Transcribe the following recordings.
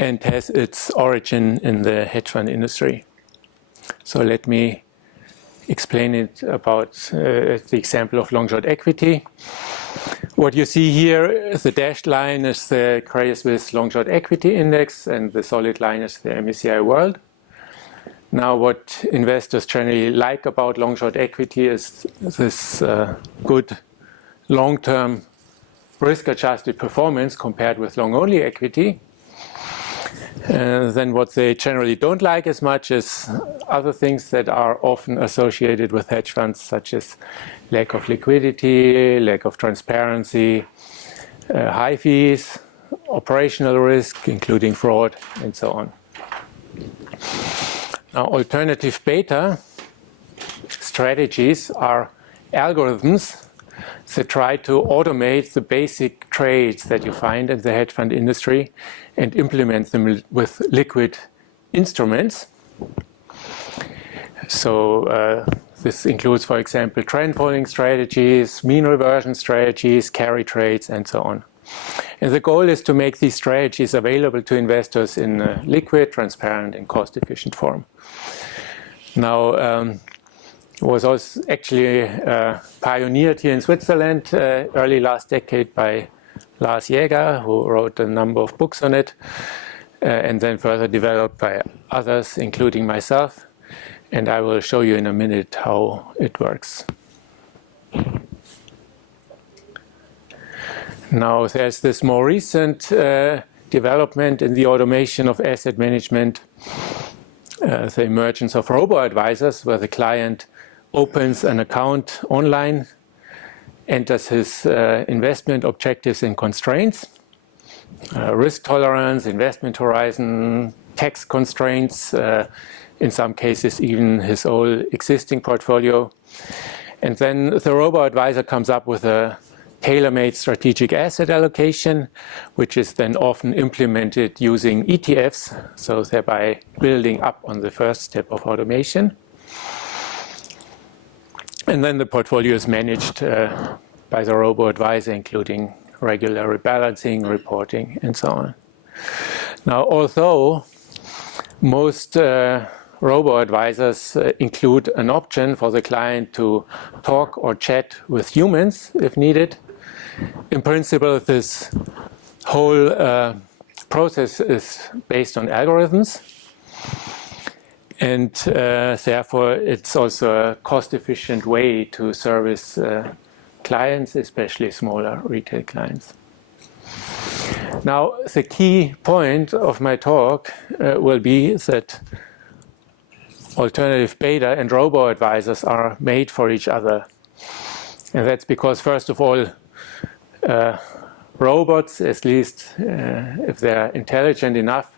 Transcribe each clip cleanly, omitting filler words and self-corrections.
and has its origin in the hedge fund industry. So let me explain it about the example of long-short equity. What you see here, the dashed line is the Credit Suisse long-short equity index, and the solid line is the MSCI World. Now, what investors generally like about long-short equity is this good long-term risk-adjusted performance compared with long-only equity. Then what they generally don't like as much is other things that are often associated with hedge funds, such as lack of liquidity, lack of transparency, high fees, operational risk, including fraud, and so on. Now, alternative beta strategies are algorithms that try to automate the basic trades that you find in the hedge fund industry and implement them with liquid instruments. So this includes, for example, trend following strategies, mean reversion strategies, carry trades, and so on. And the goal is to make these strategies available to investors in a liquid, transparent, and cost-efficient form. Now, was also actually pioneered here in Switzerland early last decade by Lars Jäger, who wrote a number of books on it, and then further developed by others, including myself. And I will show you in a minute how it works. Now, there's this more recent development in the automation of asset management, the emergence of robo-advisors, where the client opens an account online, enters his investment objectives and constraints, risk tolerance, investment horizon, tax constraints, in some cases even his whole existing portfolio. And then the robo-advisor comes up with a tailor-made strategic asset allocation, which is then often implemented using ETFs, so thereby building up on the first step of automation. And then the portfolio is managed by the robo-advisor, including regular rebalancing, reporting, and so on. Now, although most robo-advisors include an option for the client to talk or chat with humans if needed, in principle, this whole process is based on algorithms. And therefore, it's also a cost-efficient way to service clients, especially smaller retail clients. Now, the key point of my talk will be that alternative beta and robo-advisors are made for each other. And that's because, first of all, robots, at least if they're intelligent enough,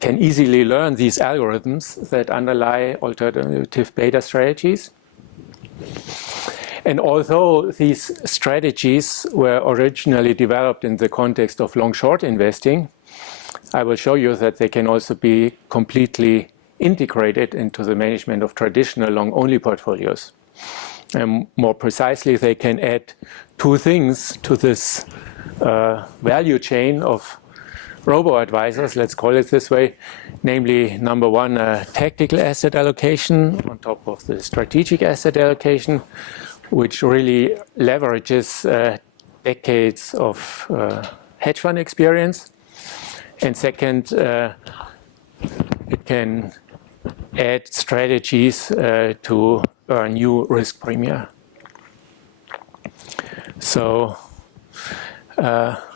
can easily learn these algorithms that underlie alternative beta strategies. And although these strategies were originally developed in the context of long-short investing, I will show you that they can also be completely integrated into the management of traditional long-only portfolios. And more precisely, they can add two things to this value chain of robo-advisors, let's call it this way, namely, number one, a tactical asset allocation on top of the strategic asset allocation, which really leverages decades of hedge fund experience. And second, it can add strategies to earn new risk premia. So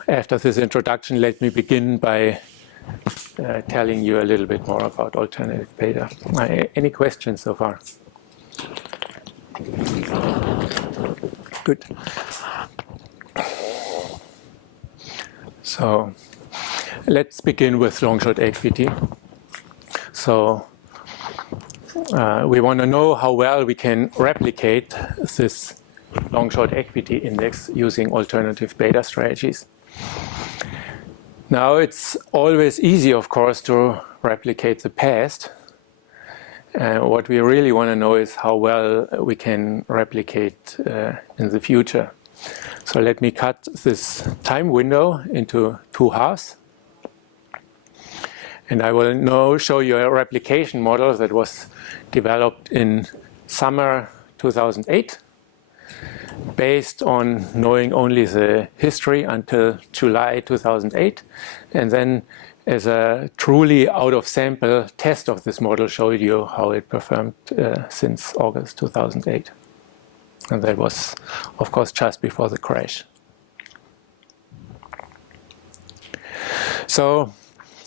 after this introduction, let me begin by telling you a little bit more about alternative beta. Any questions so far? Good. So let's begin with long-short equity. So we want to know how well we can replicate this long-short equity index using alternative beta strategies. Now, it's always easy, of course, to replicate the past. What we really want to know is how well we can replicate in the future. So let me cut this time window into two halves. And I will now show you a replication model that was developed in summer 2008, based on knowing only the history until July 2008. And then as a truly out-of-sample test of this model, showed you how it performed since August 2008. And that was, of course, just before the crash. So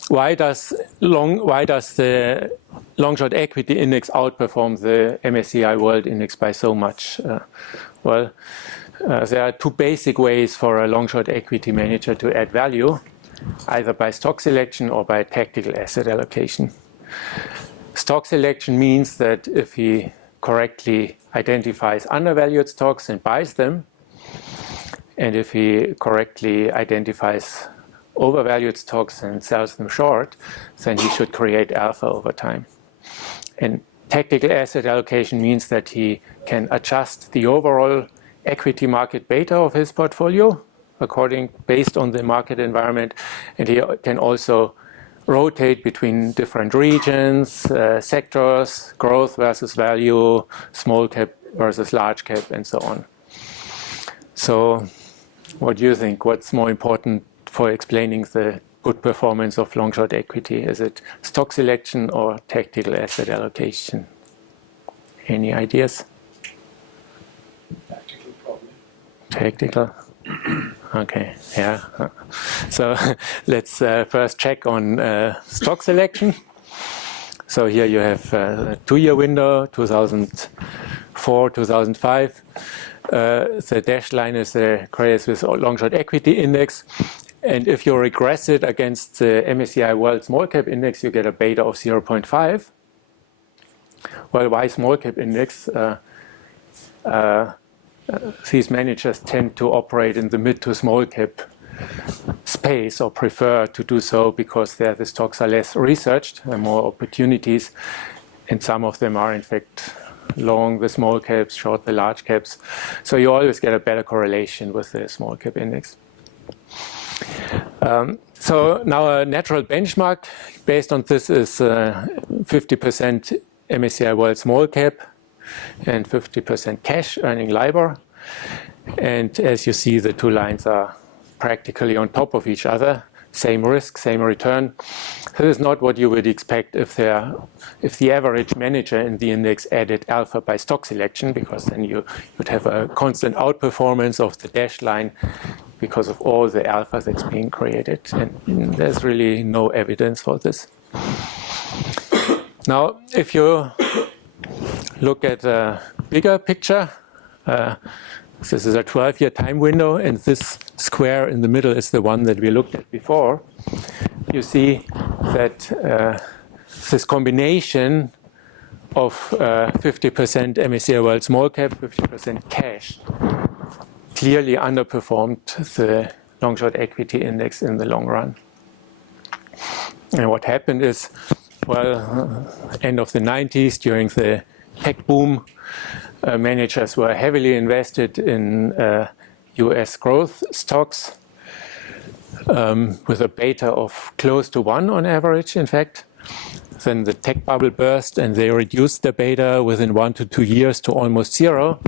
why does the long-short equity index outperform the MSCI World Index by so much? There are two basic ways for a long-short equity manager to add value, either by stock selection or by tactical asset allocation. Stock selection means that if he correctly identifies undervalued stocks and buys them, and if he correctly identifies overvalued stocks and sells them short, then he should create alpha over time. And tactical asset allocation means that he can adjust the overall equity market beta of his portfolio based on the market environment, and he can also rotate between different regions, sectors, growth versus value, small cap versus large cap, and so on. So what do you think? What's more important for explaining the good performance of long-short equity? Is it stock selection or tactical asset allocation? Any ideas? Tactical, probably. Tactical? Okay, yeah. So let's first check on stock selection. So here you have a 2-year window, 2004, 2005. The dashed line is the Credit Suisse long-short equity index. And if you regress it against the MSCI World Small Cap Index, you get a beta of 0.5. Well, why small cap index? These managers tend to operate in the mid to small cap space, or prefer to do so because there the stocks are less researched and more opportunities. And some of them are in fact long the small caps, short the large caps. So you always get a better correlation with the small cap index. So now a natural benchmark based on this is 50% MSCI World Small Cap and 50% cash earning LIBOR. And as you see, the two lines are practically on top of each other. Same risk, same return. This is not what you would expect if the average manager in the index added alpha by stock selection, because then you would have a constant outperformance of the dashed line because of all the alpha that's being created. And there's really no evidence for this. Now, if you look at a bigger picture, this is a 12-year time window, and this square in the middle is the one that we looked at before. You see that this combination of 50% MSCI World Small Cap, 50% cash, clearly underperformed the long-short equity index in the long run. And what happened is, well, end of the 90s, during the tech boom, managers were heavily invested in US growth stocks with a beta of close to 1 on average, in fact. Then the tech bubble burst and they reduced the beta within 1 to 2 years to almost 0.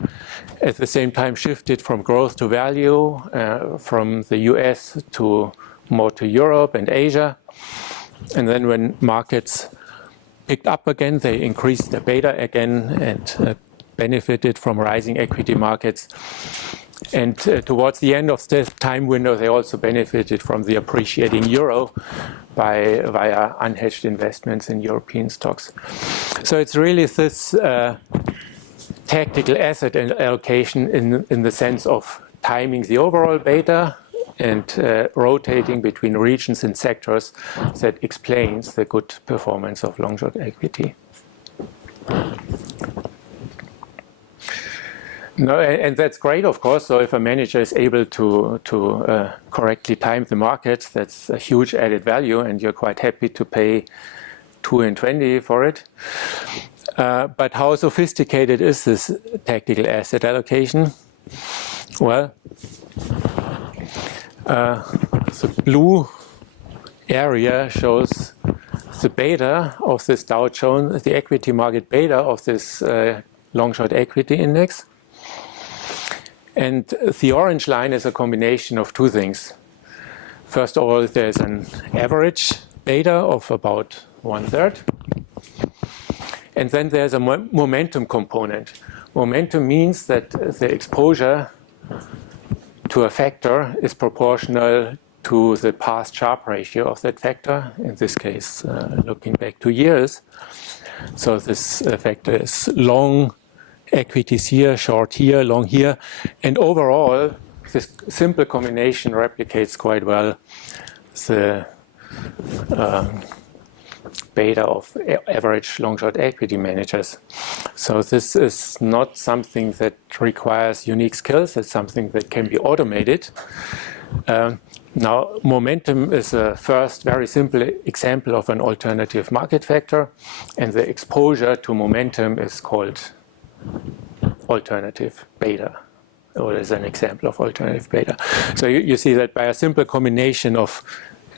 At the same time shifted from growth to value, from the US to more to Europe and Asia. And then when markets picked up again, they increased the beta again and benefited from rising equity markets. And towards the end of the time window, they also benefited from the appreciating euro via unhedged investments in European stocks. So it's really this tactical asset allocation in the sense of timing the overall beta and rotating between regions and sectors that explains the good performance of long-short equity. No, and that's great, of course. So if a manager is able to correctly time the market, that's a huge added value, and you're quite happy to pay 2.20 for it. But how sophisticated is this tactical asset allocation? Well, the blue area shows the beta of this Dow Jones, the equity market beta of this long-short equity index. And the orange line is a combination of two things. First of all, there's an average beta of about 1/3. And then there's a momentum component. Momentum means that the exposure to a factor is proportional to the past Sharpe ratio of that factor, in this case, looking back 2 years. So this factor is long equities here, short here, long here. And overall, this simple combination replicates quite well the beta of average long-short equity managers. So this is not something that requires unique skills. It's something that can be automated. Now, momentum is a first very simple example of an alternative market factor, and the exposure to momentum is called alternative beta, or is an example of alternative beta. So you see that by a simple combination of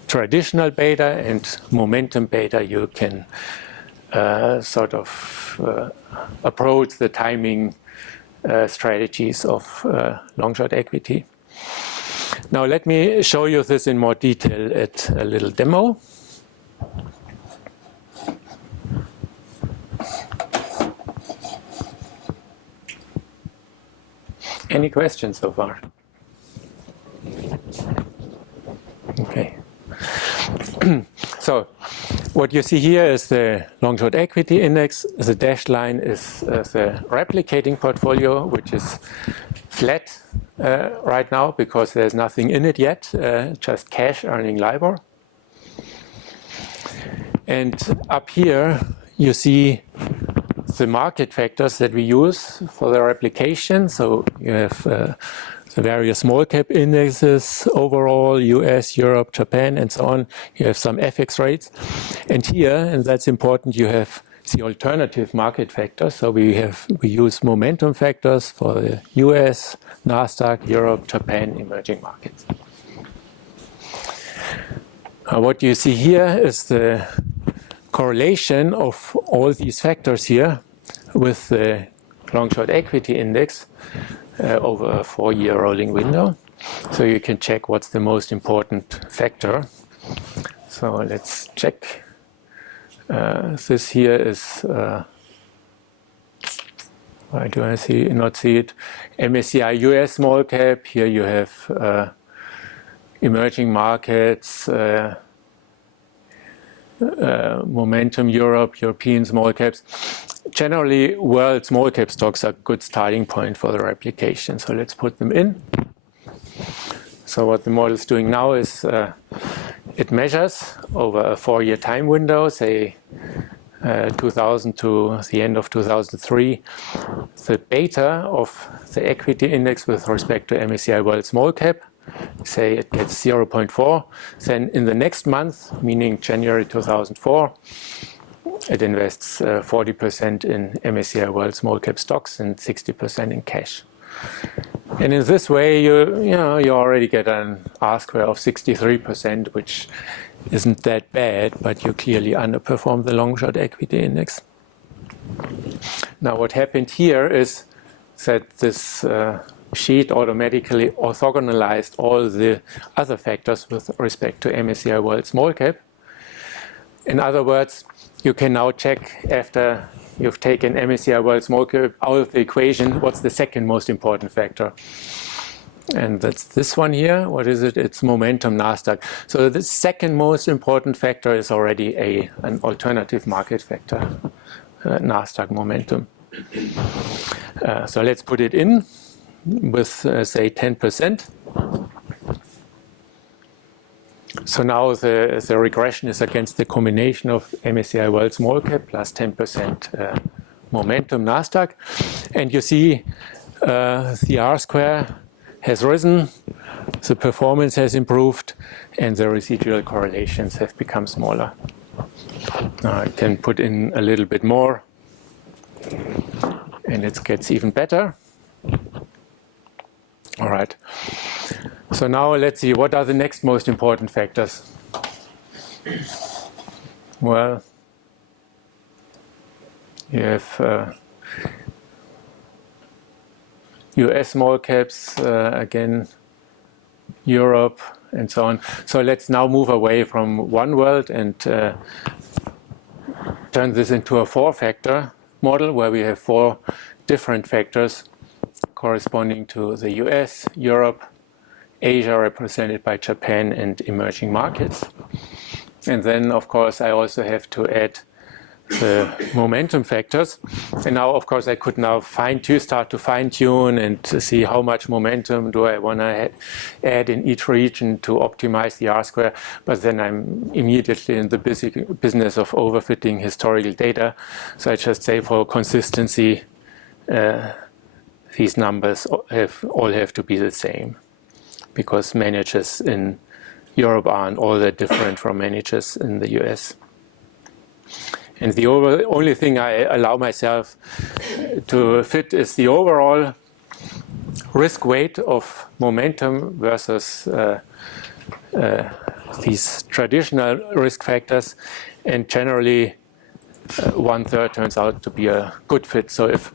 traditional beta and momentum beta, you can approach the timing strategies of long-short equity. Now let me show you this in more detail at a little demo. Any questions so far? Okay. So what you see here is the long-short equity index. The dashed line is the replicating portfolio, which is flat right now because there's nothing in it yet, just cash earning LIBOR. And up here you see the market factors that we use for the replication. So you have the various small cap indexes overall, US, Europe, Japan, and so on. You have some FX rates. And here, and that's important, you have the alternative market factors. So we use momentum factors for the US, NASDAQ, Europe, Japan, emerging markets. What you see here is the correlation of all these factors here with the long-short equity index over a 4-year rolling window. So you can check what's the most important factor. So let's check. This here is, why do I not see it? MSCI US small cap. Here you have emerging markets, momentum Europe, European small caps. Generally, world small cap stocks are a good starting point for the replication. So let's put them in. So what the model is doing now is it measures over a 4-year time window, say 2000 to the end of 2003, the beta of the equity index with respect to MSCI World Small Cap. Say it gets 0.4. Then in the next month, meaning January 2004, it invests 40% in MSCI World Small Cap stocks and 60% in cash. And in this way, you already get an R-square of 63%, which isn't that bad, but you clearly underperform the long-short equity index. Now, what happened here is that this sheet automatically orthogonalized all the other factors with respect to MSCI World Small Cap. In other words, you can now check after you've taken MSCI World Small Cap out of the equation, what's the second most important factor? And that's this one here. What is it? It's momentum NASDAQ. So the second most important factor is already an alternative market factor, NASDAQ momentum. So let's put it in with, say, 10%. So now the regression is against the combination of MSCI World Small Cap plus 10% momentum NASDAQ. And you see the R-square has risen, the performance has improved, and the residual correlations have become smaller. Now I can put in a little bit more, and it gets even better. All right. So now let's see, what are the next most important factors? Well, you have US small caps, again, Europe, and so on. So let's now move away from one world and turn this into a four-factor model where we have four different factors corresponding to the US, Europe, Asia represented by Japan, and emerging markets. And then, of course, I also have to add the momentum factors. And now, of course, I could now start to fine-tune and to see how much momentum do I want to add in each region to optimize the R-square. But then I'm immediately in the business of overfitting historical data. So I just say for consistency, these numbers all have to be the same, because managers in Europe aren't all that different from managers in the US. And the only thing I allow myself to fit is the overall risk weight of momentum versus these traditional risk factors. And generally, 1/3 turns out to be a good fit. So if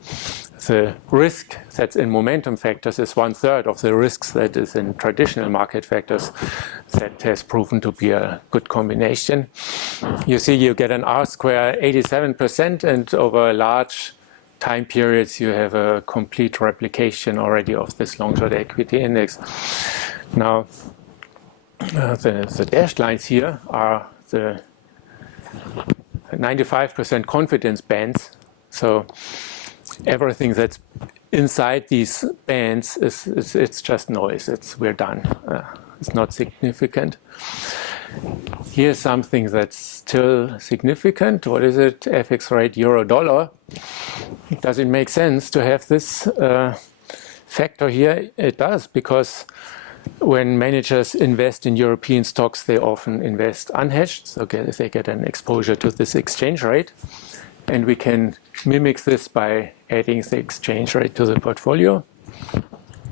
the risk that's in momentum factors is 1/3 of the risks that is in traditional market factors, that has proven to be a good combination. You see, you get an R-square 87%, and over large time periods, you have a complete replication already of this long-short equity index. Now, the dashed lines here are the 95% confidence bands. So everything that's inside these bands it's just noise. We're done. It's not significant. Here's something that's still significant. What is it? FX rate euro dollar. Does it make sense to have this factor here? It does, because when managers invest in European stocks, they often invest unhedged, so they get an exposure to this exchange rate. And we can mimic this by adding the exchange rate to the portfolio.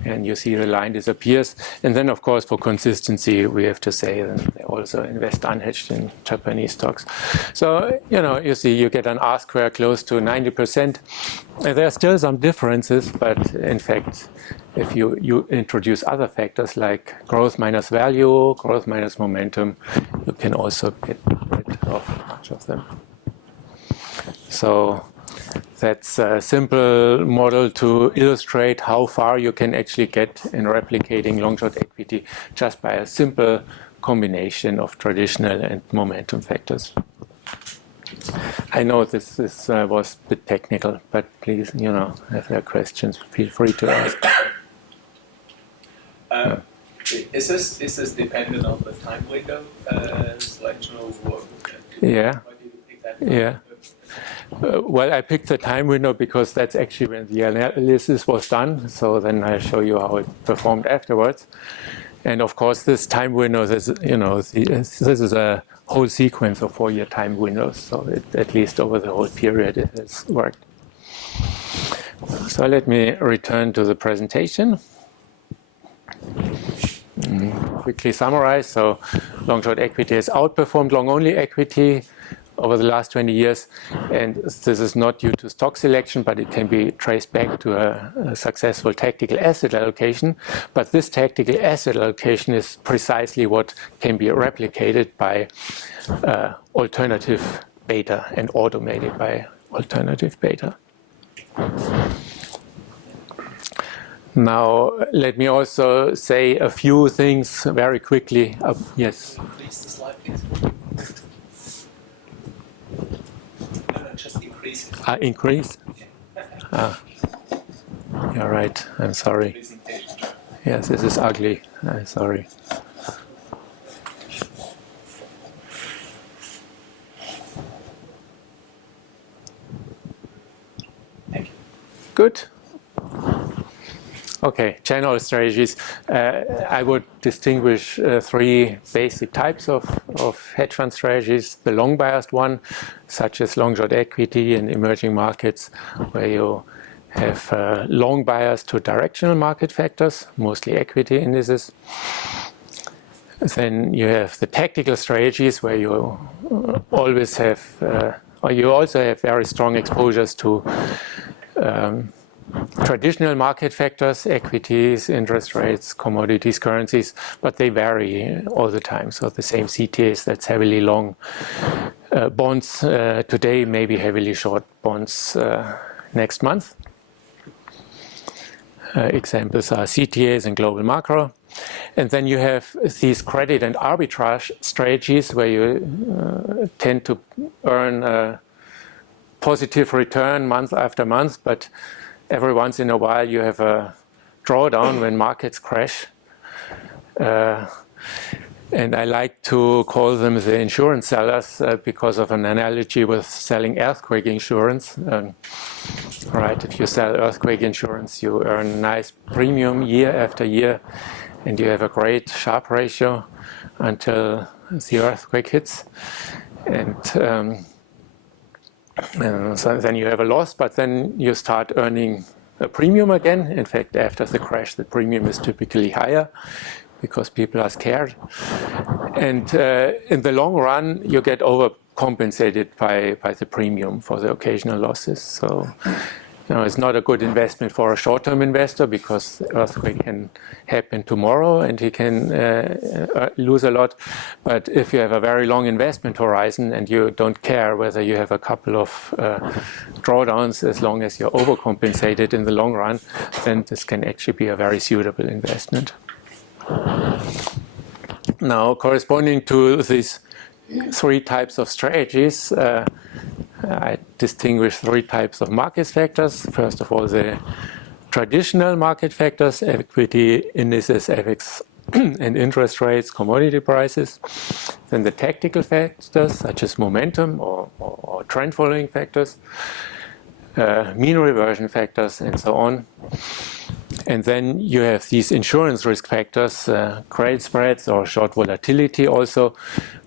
And you see the line disappears. And then, of course, for consistency, we have to say that they also invest unhedged in Japanese stocks. So, you see, you get an R-square close to 90%. There are still some differences, but in fact, if you introduce other factors like growth minus value, growth minus momentum, you can also get rid of much of them. So that's a simple model to illustrate how far you can actually get in replicating long-short equity just by a simple combination of traditional and momentum factors. I know this was a bit technical, but please, if there are questions, feel free to ask. Is this dependent on the time window selection, or what? Yeah. Why did you pick that? Yeah. Well, I picked the time window because that's actually when the analysis was done. So then I show you how it performed afterwards. And of course, this time window, this is a whole sequence of 4-year time windows. So at least over the whole period, it has worked. So let me return to the presentation. Quickly summarize. So long-short equity has outperformed long-only equity over the last 20 years, and this is not due to stock selection, but it can be traced back to a successful tactical asset allocation. But this tactical asset allocation is precisely what can be replicated by alternative beta and automated by alternative beta. Now, let me also say a few things very quickly. Yes? Increase the slide, please. Just increase it. Increase? You're right. I'm sorry. Yes, this is ugly. I'm sorry. Thank you. Good. Okay, general strategies. I would distinguish 3 basic types of hedge fund strategies. The long biased one, such as long-short equity in emerging markets, where you have long bias to directional market factors, mostly equity indices. Then you have the tactical strategies where you always have, or you also have very strong exposures to traditional market factors, equities, interest rates, commodities, currencies, but they vary all the time. So the same CTAs that's heavily long bonds today may be heavily short bonds next month. Examples are CTAs and global macro. And then you have these credit and arbitrage strategies where you tend to earn a positive return month after month, but every once in a while you have a drawdown when markets crash. And I like to call them the insurance sellers because of an analogy with selling earthquake insurance. Right, if you sell earthquake insurance, you earn a nice premium year after year, and you have a great Sharpe ratio until the earthquake hits. And so then you have a loss, but then you start earning a premium again. In fact, after the crash, the premium is typically higher because people are scared. And in the long run, you get overcompensated by the premium for the occasional losses. So it's not a good investment for a short-term investor because the earthquake can happen tomorrow and he can lose a lot. But if you have a very long investment horizon and you don't care whether you have a couple of drawdowns, as long as you're overcompensated in the long run, then this can actually be a very suitable investment. Now, corresponding to these three types of strategies, I distinguish three types of market factors. First of all, the traditional market factors, equity, indices, FX, and interest rates, commodity prices. Then the tactical factors, such as momentum or trend following factors, mean reversion factors, and so on. And then you have these insurance risk factors, credit spreads or short volatility also.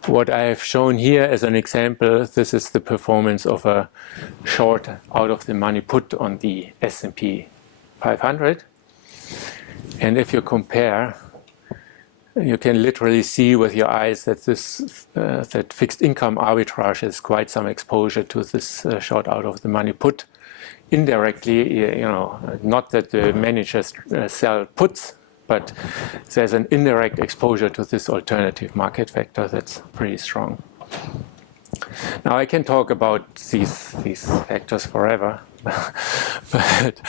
What I have shown here as an example, this is the performance of a short out-of-the-money put on the S&P 500. And if you compare, you can literally see with your eyes that this that fixed income arbitrage has quite some exposure to this short out-of-the-money put. Indirectly, not that the managers sell puts, but there's an indirect exposure to this alternative market factor that's pretty strong. Now I can talk about these factors forever, but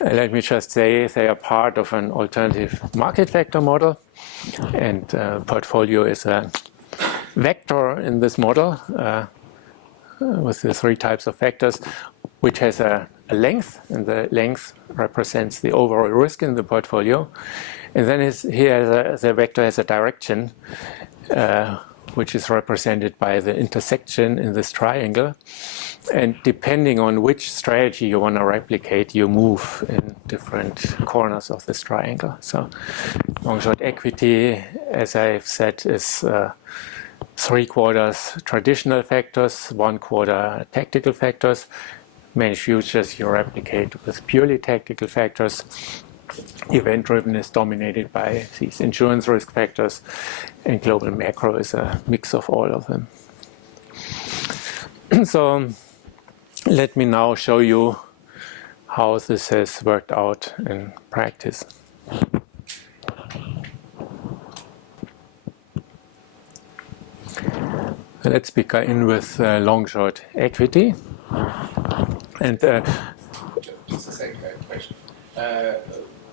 let me just say they are part of an alternative market factor model, and portfolio is a vector in this model. With the three types of factors, which has a length, and the length represents the overall risk in the portfolio. And then the vector has a direction, which is represented by the intersection in this triangle. And depending on which strategy you want to replicate, you move in different corners of this triangle. So long-short equity, as I've said, is 3/4 traditional factors, 1/4 tactical factors. Managed futures you replicate with purely tactical factors. Event-driven is dominated by these insurance risk factors, and global macro is a mix of all of them. So let me now show you how this has worked out in practice. Let's begin with long-short equity. And just a second question.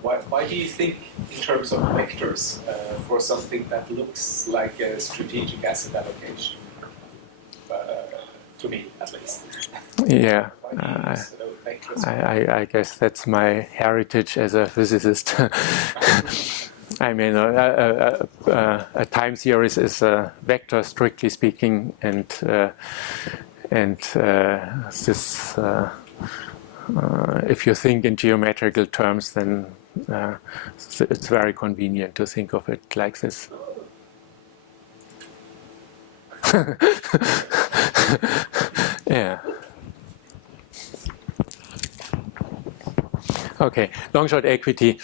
Why do you think, in terms of vectors, for something that looks like a strategic asset allocation, to me at least? Yeah, Why do you use vectors? I guess that's my heritage as a physicist. I mean, a time series is a vector, strictly speaking, and this, if you think in geometrical terms, then it's very convenient to think of it like this. Yeah. Okay, long-short equity.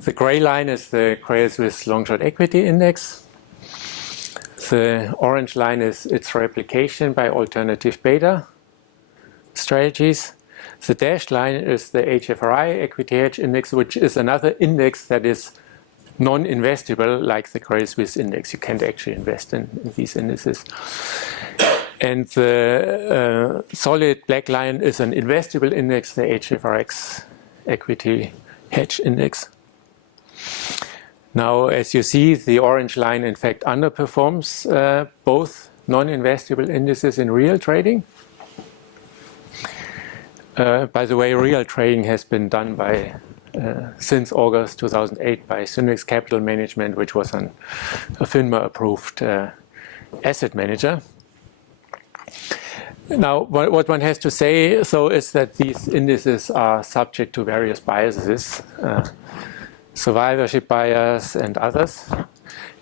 The gray line is the Credit Suisse long-short equity index. The orange line is its replication by alternative beta strategies. The dashed line is the HFRI equity hedge index, which is another index that is non-investable like the Credit Suisse index. You can't actually invest in these indices. And the solid black line is an investable index, the HFRX equity hedge index. Now, as you see, the orange line in fact underperforms both non-investable indices in real trading. By the way, real trading has been done by since August 2008 by Zürich Capital Management, which was a FINMA-approved asset manager. Now, what one has to say, though, is that these indices are subject to various biases, survivorship bias and others.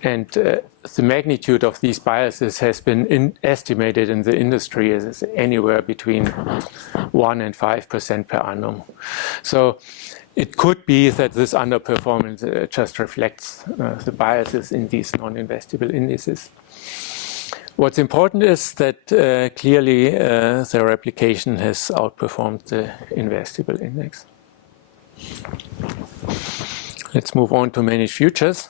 And the magnitude of these biases has been estimated in the industry as anywhere between 1% and 5% per annum. So it could be that this underperformance just reflects the biases in these non-investable indices. What's important is that clearly the replication has outperformed the investable index. Let's move on to managed futures.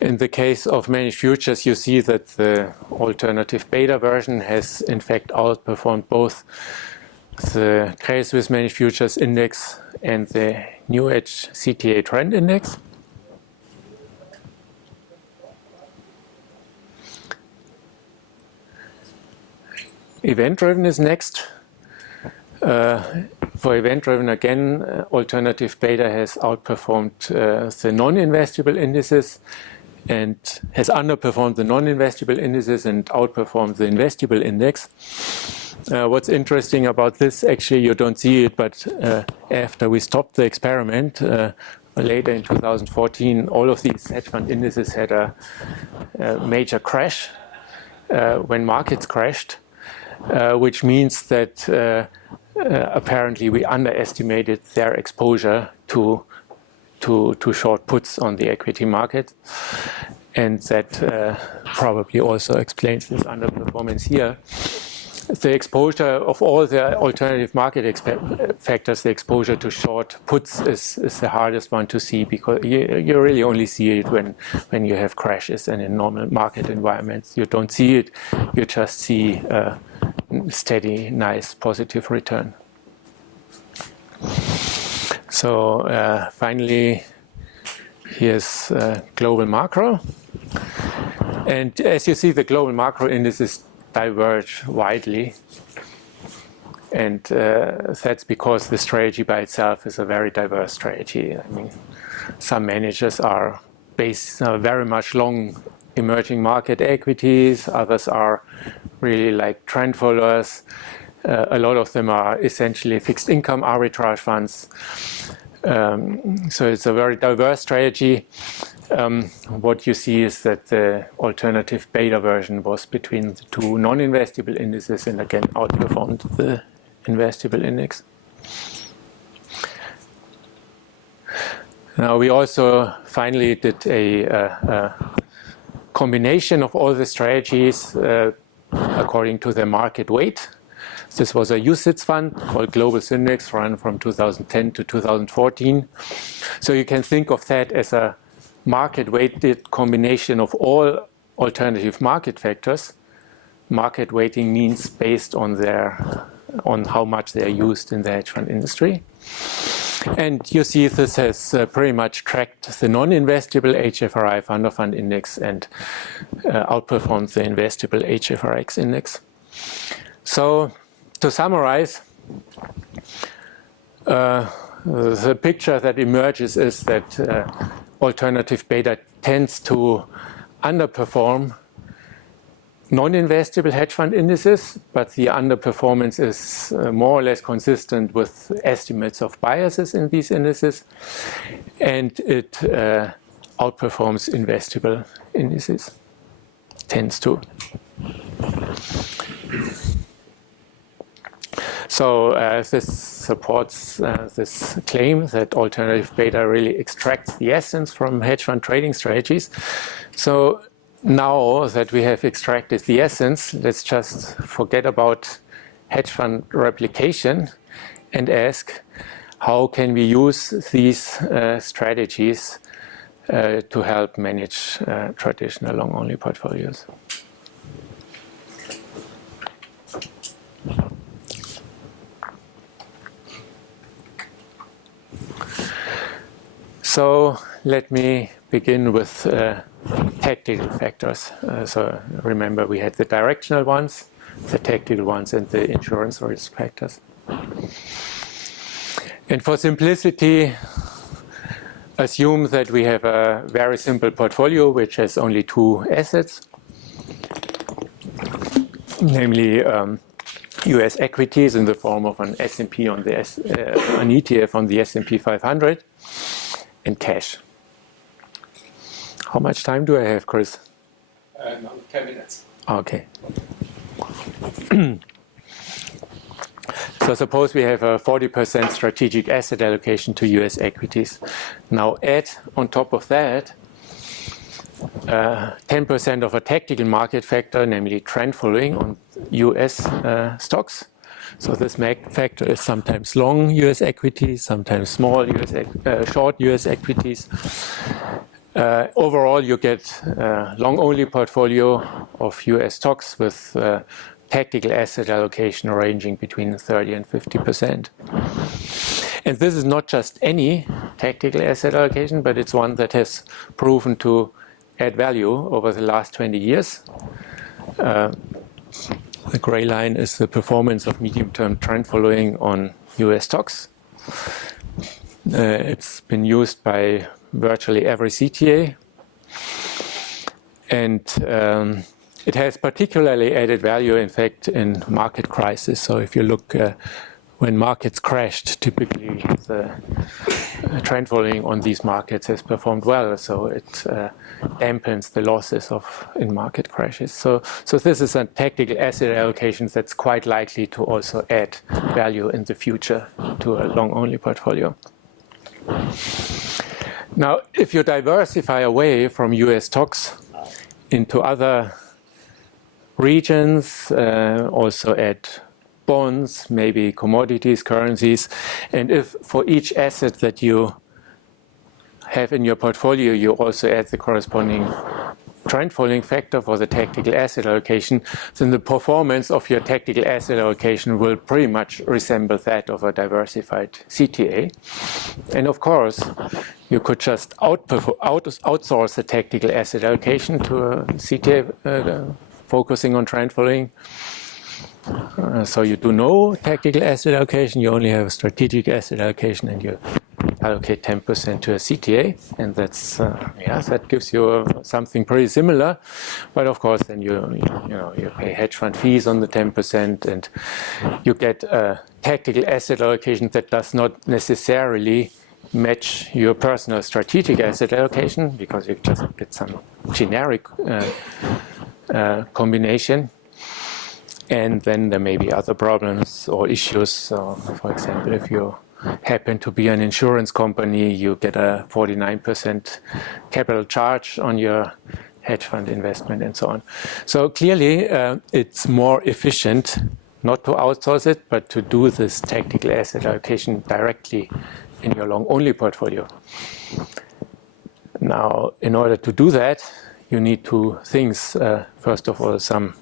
In the case of managed futures, you see that the alternative beta version has in fact outperformed both the Credit Suisse Managed Futures Index and the New Edge CTA Trend Index. Event-driven is next. For event-driven, again, alternative beta has outperformed the non-investable indices and has underperformed the non-investable indices and outperformed the investable index. What's interesting about this, actually, you don't see it, but after we stopped the experiment, later in 2014, all of these hedge fund indices had a major crash when markets crashed. Which means that apparently we underestimated their exposure to short puts on the equity market, and that probably also explains this underperformance here. The exposure of all the alternative market factors, the exposure to short puts is the hardest one to see, because you really only see it when you have crashes, and in normal market environments you don't see it, you just see steady, nice, positive return. So finally, here's global macro. And as you see, the global macro indices diverge widely. And that's because the strategy by itself is a very diverse strategy. I mean, some managers are based very much long emerging market equities, others are really like trend followers. A lot of them are essentially fixed income arbitrage funds. So it's a very diverse strategy. What you see is that the alternative beta version was between the two non-investable indices and again outperformed the investable index. Now we also finally did a combination of all the strategies according to their market weight. This was a UCITS fund called Global Syndex, run from 2010 to 2014. So you can think of that as a market weighted combination of all alternative market factors. Market weighting means based on how much they are used in the hedge fund industry. And you see this has pretty much tracked the non-investable HFRI fund of fund index and outperformed the investable HFRX index. So to summarize, the picture that emerges is that alternative beta tends to underperform non-investable hedge fund indices, but the underperformance is more or less consistent with estimates of biases in these indices, and it outperforms investable indices, tends to. So this supports this claim that alternative beta really extracts the essence from hedge fund trading strategies. So now that we have extracted the essence, let's just forget about hedge fund replication and ask, how can we use these strategies to help manage traditional long-only portfolios? So let me begin with tactical factors. So remember, we had the directional ones, the tactical ones, and the insurance risk factors. And for simplicity, assume that we have a very simple portfolio which has only two assets, namely US equities in the form of an S&P on the an ETF on the S&P 500, and cash. How much time do I have, Chris? 10 minutes. Okay. So suppose we have a 40% strategic asset allocation to US equities. Now add on top of that 10% of a tactical market factor, namely trend following on US stocks. So this factor is sometimes long US equities, sometimes small short US equities. Overall, you get a long-only portfolio of US stocks with tactical asset allocation ranging between 30 and 50%. And this is not just any tactical asset allocation, but it's one that has proven to add value over the last 20 years. The gray line is the performance of medium-term trend following on US stocks. It's been used by virtually every CTA. And it has particularly added value, in fact, in market crisis. So if you look when markets crashed, typically the trend following on these markets has performed well. So it dampens the losses in market crashes. So this is a tactical asset allocation that's quite likely to also add value in the future to a long-only portfolio. Now, if you diversify away from US stocks into other regions, also add bonds, maybe commodities, currencies, and if for each asset that you have in your portfolio, you also add the corresponding trend following factor for the tactical asset allocation, then the performance of your tactical asset allocation will pretty much resemble that of a diversified CTA. And of course, you could just outsource the tactical asset allocation to a CTA focusing on trend following. So you do no tactical asset allocation, you only have a strategic asset allocation, and you allocate 10% to a CTA, and that's that gives you something pretty similar. But of course, then you pay hedge fund fees on the 10%, and you get a tactical asset allocation that does not necessarily match your personal strategic asset allocation, because you just get some generic combination. And then there may be other problems or issues. So, for example, if you happen to be an insurance company, you get a 49% capital charge on your hedge fund investment and so on. So clearly, it's more efficient not to outsource it, but to do this tactical asset allocation directly in your long-only portfolio. Now, in order to do that, you need two things. First of all, some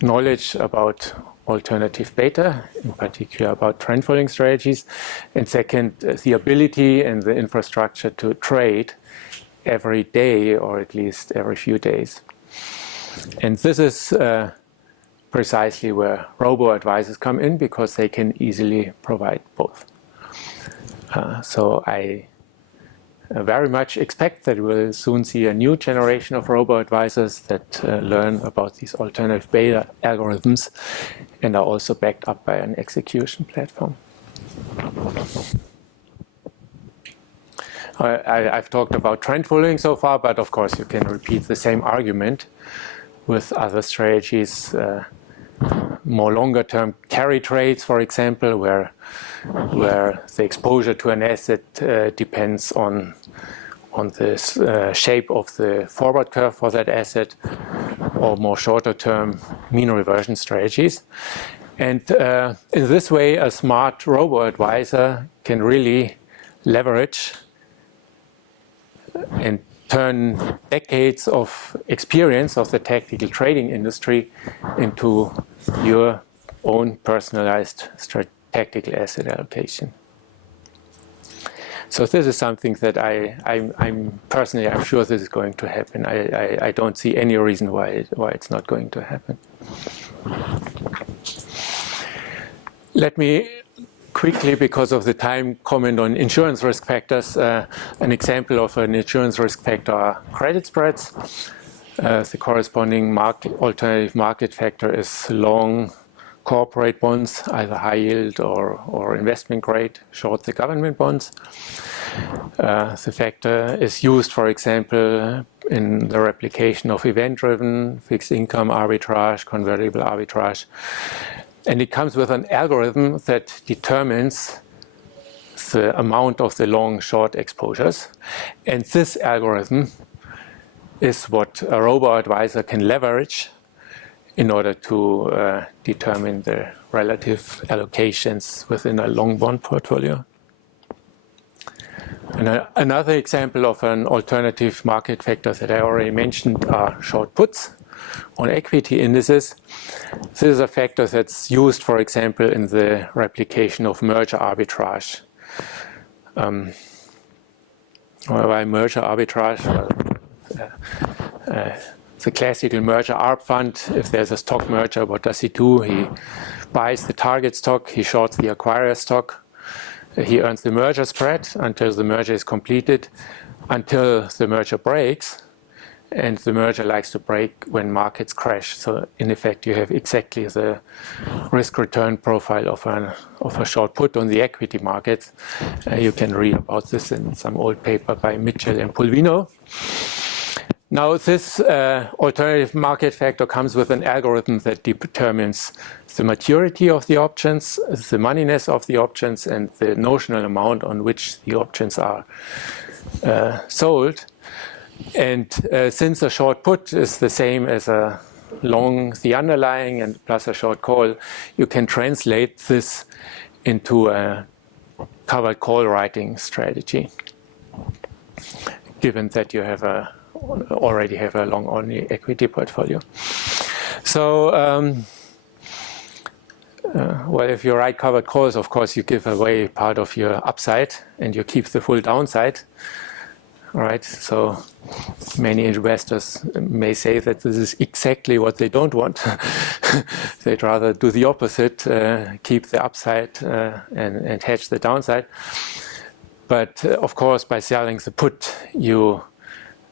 knowledge about alternative beta, in particular about trend following strategies, and second, the ability and the infrastructure to trade every day or at least every few days. And this is precisely where robo-advisors come in, because they can easily provide both. So I very much expect that we'll soon see a new generation of robo-advisors that learn about these alternative beta algorithms and are also backed up by an execution platform. I've talked about trend following so far, but of course you can repeat the same argument with other strategies, more longer-term carry trades, for example, where the exposure to an asset depends on the shape of the forward curve for that asset, or more shorter-term mean reversion strategies. And in this way, a smart robo-advisor can really leverage and turn decades of experience of the tactical trading industry into your own personalized tactical asset allocation. So this is something that I'm personally, I'm sure this is going to happen. I don't see any reason why it's not going to happen. Let me quickly, because of the time, comment on insurance risk factors. An example of an insurance risk factor are credit spreads. The corresponding alternative market factor is long corporate bonds, either high yield or investment grade, short the government bonds. The factor is used, for example, in the replication of event-driven fixed income arbitrage, convertible arbitrage. And it comes with an algorithm that determines the amount of the long-short exposures. And this algorithm is what a robo-advisor can leverage in order to determine the relative allocations within a long bond portfolio. And another example of an alternative market factor that I already mentioned are short puts on equity indices. This is a factor that's used, for example, in the replication of merger arbitrage. Why merger arbitrage? The classical merger arb fund, if there's a stock merger, what does he do? He buys the target stock, he shorts the acquirer stock, he earns the merger spread until the merger is completed, until the merger breaks. And the merger likes to break when markets crash. So in effect, you have exactly the risk-return profile of a short put on the equity markets. You can read about this in some old paper by Mitchell and Pulvino. Now, this alternative market factor comes with an algorithm that determines the maturity of the options, the moneyness of the options, and the notional amount on which the options are sold. And since a short put is the same as a long the underlying and plus a short call, you can translate this into a covered call writing strategy, given that you have already have a long only equity portfolio. So, well, if you write covered calls, of course, you give away part of your upside and you keep the full downside. All right, so many investors may say that this is exactly what they don't want. They'd rather do the opposite, keep the upside and hedge the downside. But of course, by selling the put, you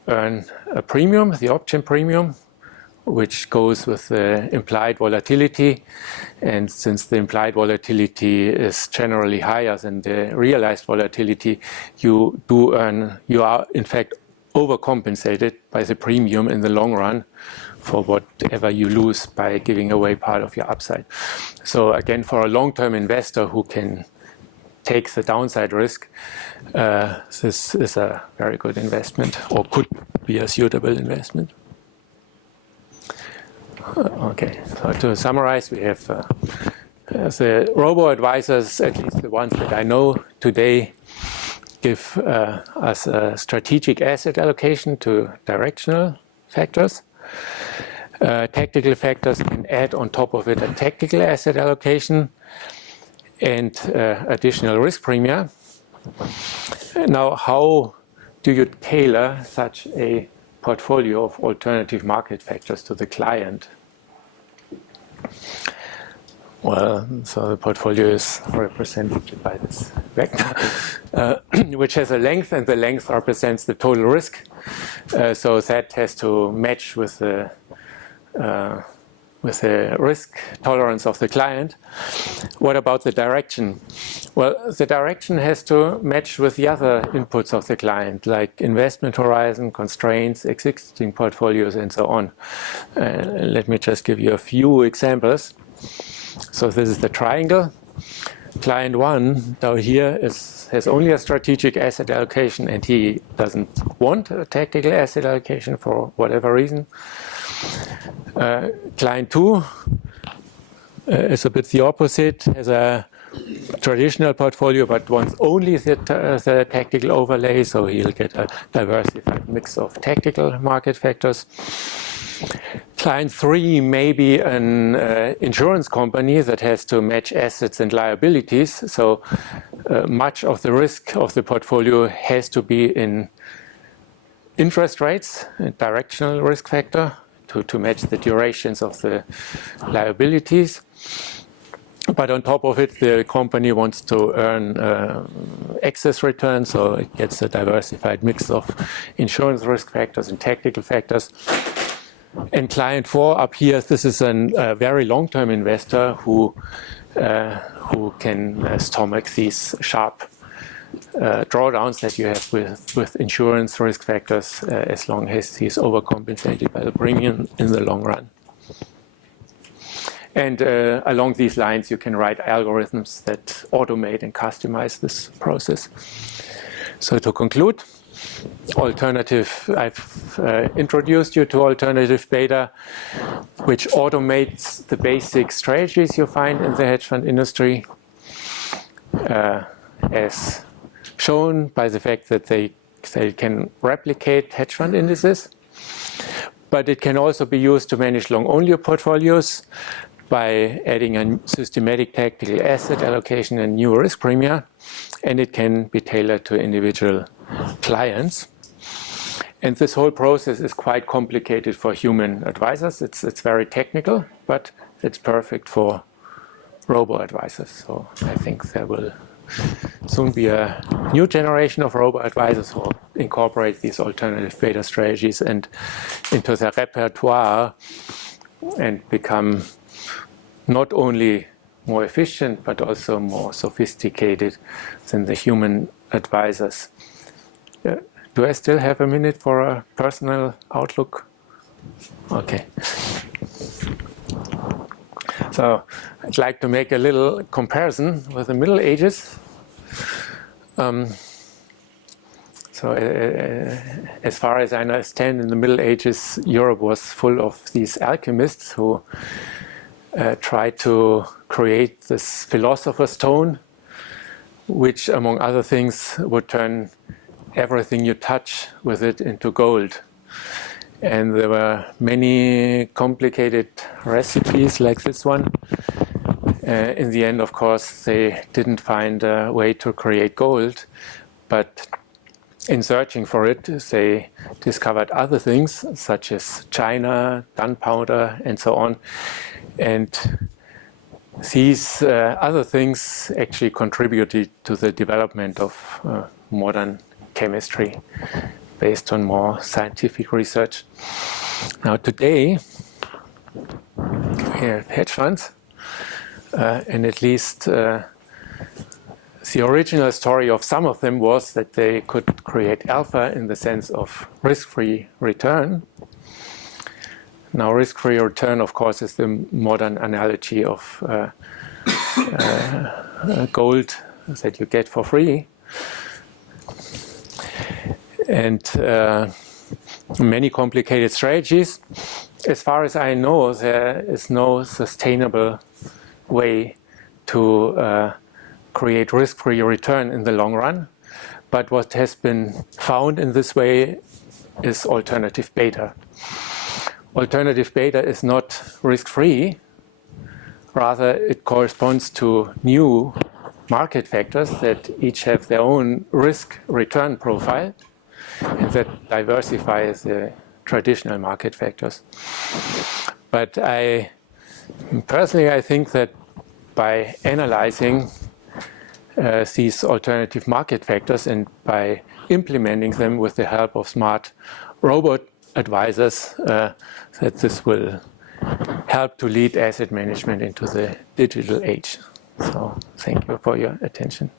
earn a premium, the option premium, which goes with the implied volatility. And since the implied volatility is generally higher than the realized volatility, you are in fact overcompensated by the premium in the long run for whatever you lose by giving away part of your upside. So again, for a long-term investor who can take the downside risk, this is a very good investment, or could be a suitable investment. Okay, so to summarize, we have the robo-advisors, at least the ones that I know today, give us a strategic asset allocation to directional factors. Tactical factors can add on top of it a tactical asset allocation and additional risk premia. Now, how do you tailor such a portfolio of alternative market factors to the client? Well, so the portfolio is represented by this vector, which has a length, and the length represents the total risk. So that has to match with the risk tolerance of the client. What about the direction? Well, the direction has to match with the other inputs of the client, like investment horizon, constraints, existing portfolios, and so on. Let me just give you a few examples. So this is the triangle. Client 1 down here has only a strategic asset allocation, and he doesn't want a tactical asset allocation for whatever reason. Client 2 is a bit the opposite, has a traditional portfolio but wants only the tactical overlay, so he'll get a diversified mix of tactical market factors. Client 3 may be an insurance company that has to match assets and liabilities, so much of the risk of the portfolio has to be in interest rates, a directional risk factor, to match the durations of the liabilities. But on top of it, the company wants to earn excess returns, so it gets a diversified mix of insurance risk factors and tactical factors. And client 4 up here, this is a very long-term investor who can stomach these sharp drawdowns that you have with insurance risk factors as long as he's overcompensated by the premium in the long run. And along these lines, you can write algorithms that automate and customize this process. So to conclude, I've introduced you to alternative beta, which automates the basic strategies you find in the hedge fund industry, as shown by the fact that they can replicate hedge fund indices. But it can also be used to manage long-only portfolios by adding a systematic tactical asset allocation and new risk premia, and it can be tailored to individual clients. And this whole process is quite complicated for human advisors. It's very technical, but it's perfect for robo-advisors. So I think there will soon be a new generation of robo-advisors who will incorporate these alternative beta strategies and into their repertoire and become not only more efficient but also more sophisticated than the human advisors. Do I still have a minute for a personal outlook? Okay. So I'd like to make a little comparison with the Middle Ages. As far as I understand, in the Middle Ages, Europe was full of these alchemists who tried to create this philosopher's stone, which, among other things, would turn everything you touch with it into gold. And there were many complicated recipes like this one. In the end, of course, they didn't find a way to create gold, but in searching for it, they discovered other things, such as China, gunpowder, and so on. And these other things actually contributed to the development of modern chemistry based on more scientific research. Now today, we have hedge funds, and at least the original story of some of them was that they could create alpha in the sense of risk-free return. Now, risk-free return, of course, is the modern analogy of gold that you get for free. And many complicated strategies. As far as I know, there is no sustainable way to create risk-free return in the long run. But what has been found in this way is alternative beta. Alternative beta is not risk-free. Rather, it corresponds to new market factors that each have their own risk-return profile and that diversify the traditional market factors. But personally, I think that by analyzing these alternative market factors and by implementing them with the help of smart robot advisors, that this will help to lead asset management into the digital age. So thank you for your attention.